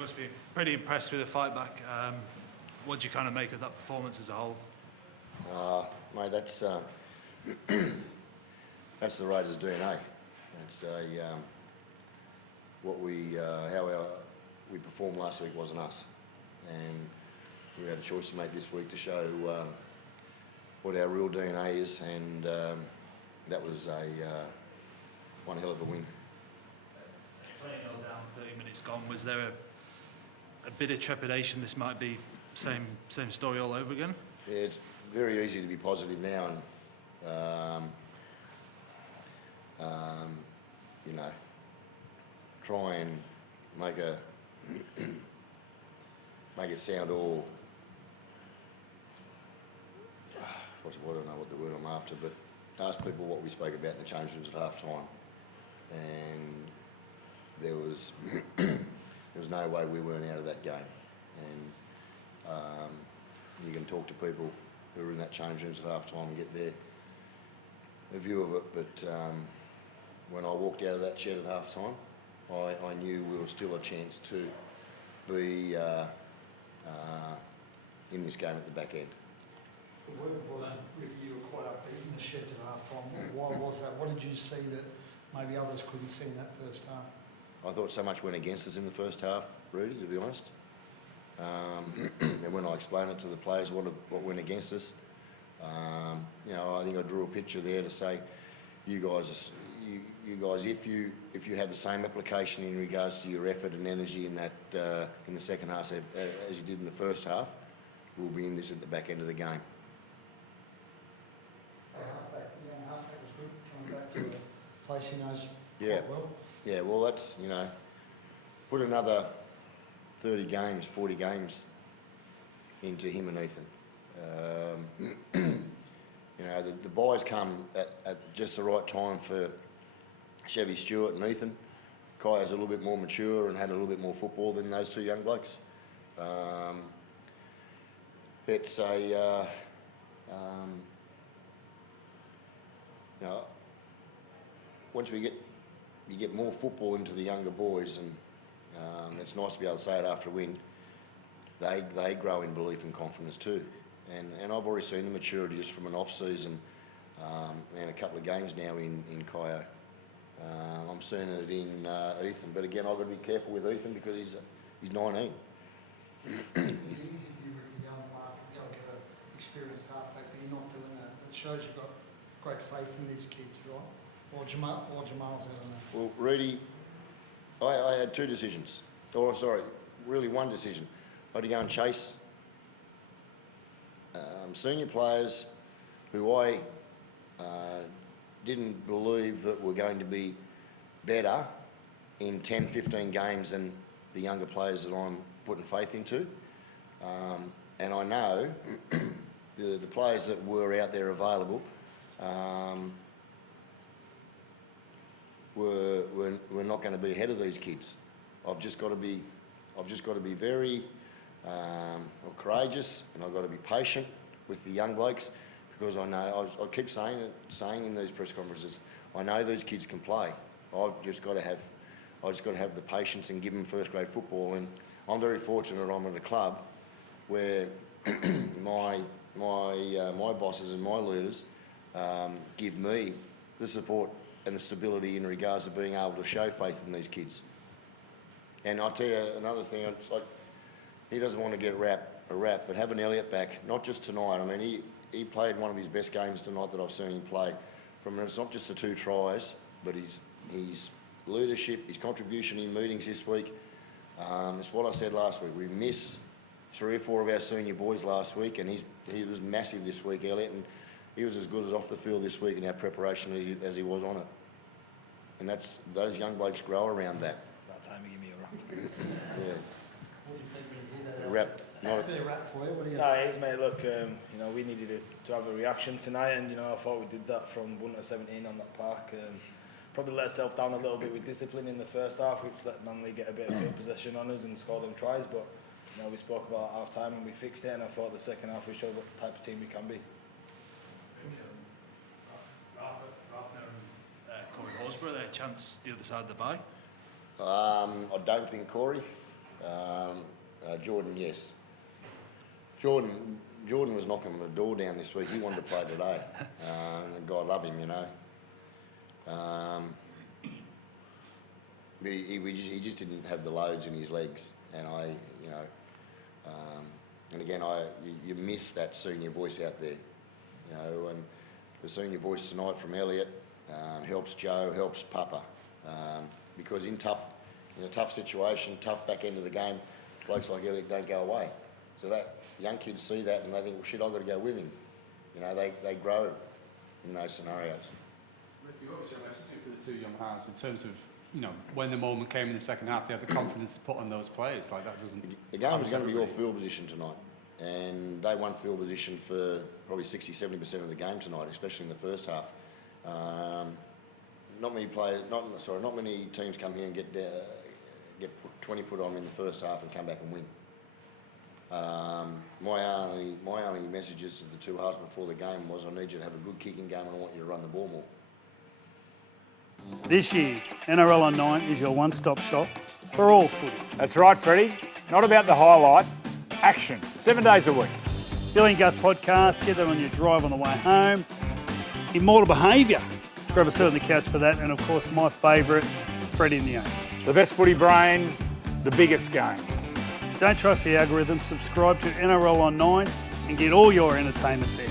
must be pretty impressed with the fight back. What do you kind of make of that performance as a whole? Mate, that's that's the Raiders' DNA. It's how we performed last week wasn't us, and we had a choice to make this week to show what our real DNA is, and that was one hell of a win. 20-0 down, 30 minutes gone. Was there a bit of trepidation? This might be same story all over again. Yeah, it's very easy to be positive now, and you know, try and make it sound all. I don't know what the word I'm after, but ask people what we spoke about in the change rooms at half time, and there was no way we weren't out of that game. And you can talk to people who were in that change rooms at half time and get their view of it. But when I walked out of that shed at half time, I knew we were still a chance to be in this game at the back end. The word was you were quite upbeat in the sheds at half time. Why was that? What did you see that maybe others couldn't see in that first half? I thought so much went against us in the first half, Rudy, to be honest. And when I explained it to the players what went against us, you know, I think I drew a picture there to say, you guys, if you have the same application in regards to your effort and energy in that in the second half as you did in the first half, we'll be in this at the back end of the game. Halfback was good, coming back to a place he knows Yeah. quite well. Yeah, well, that's, you know, put another 30 games, 40 games into him and Ethan. You know, the buys come at just the right time for Chevy, Stuart and Ethan. Kai's a little bit more mature and had a little bit more football than those two young blokes. It's a, you know, once you get more football into the younger boys, and it's nice to be able to say it after a win, they grow in belief and confidence too. And I've already seen the maturity just from an off-season and a couple of games now in Kaio. I'm seeing it in Ethan, but again, I've got to be careful with Ethan because he's 19. It's easy for you with the young market, you don't get an experienced halfback, but you're not doing that. It shows you've got great faith in these kids, right? Or Jamal's out on that. Well, Rudy, I had two decisions. Or sorry, really one decision. I had to go and chase senior players who I didn't believe that were going to be better in 10, 15 games than the younger players that I'm putting faith into. And I know the players that were out there available we're not going to be ahead of these kids. I've just got to be very courageous, and I've got to be patient with the young blokes, because I know I keep saying in these press conferences, I know these kids can play. I've just got to have the patience and give them first grade football. And I'm very fortunate I'm at a club where my bosses and my leaders give me the support and the stability in regards to being able to show faith in these kids. And I'll tell you another thing, it's like, he doesn't want to get a rap, but having Elliot back, not just tonight, I mean, he played one of his best games tonight that I've seen him play. It's not just the 2 tries, but his leadership, his contribution in meetings this week. It's what I said last week. We missed 3 or 4 of our senior boys last week, and he was massive this week, Elliot, and he was as good as off the field this week in our preparation as he was on it. And those young blokes grow around that. That time you give me a rap. Yeah. What do you think when you hear that? A rap. A fair rap for you. What do you No, it is, mate. Look, you know, we needed to have a reaction tonight, and you know, I thought we did that from 1 to 17 on that park. Probably let ourselves down a little bit with discipline in the first half, which let Manly get a bit of field possession on us and score them tries. But you know, we spoke about half time and we fixed it, and I thought the second half we showed what type of team we can be. Corey Horsburgh, their chance the other side of the bye. I don't think Corey. Jordan, yes. Jordan was knocking the door down this week. He wanted to play today. And God love him, you know. But he just didn't have the loads in his legs. And and again, you miss that senior voice out there. You know, and the senior voice tonight from Elliot helps Joe, helps Papa. Because in a tough situation, tough back end of the game, blokes like Elliot don't go away. So that young kids see that and they think, well, shit, I've got to go with him. You know, they grow in those scenarios. Ricky, what was your message for the two young hands in terms of, you know, when the moment came in the second half, they had the confidence to put on those players? Like, that doesn't... The game was going to be all field position tonight. And they won field position for probably 60-70% of the game tonight, especially in the first half. Not many teams come here and get 20 put on in the first half and come back and win. My only messages to the two halves before the game was, I need you to have a good kicking game and I want you to run the ball more. This year, NRL on 9 is your one-stop shop for all footy. That's right, Freddie. Not about the highlights, action, 7 days a week. Billy and Gus podcast, get that on your drive on the way home. Immortal Behaviour, grab a seat on the couch for that. And of course, my favourite, Freddie and the Owner. The best footy brains, the biggest games. Don't trust the algorithm, subscribe to NRL on 9 and get all your entertainment there.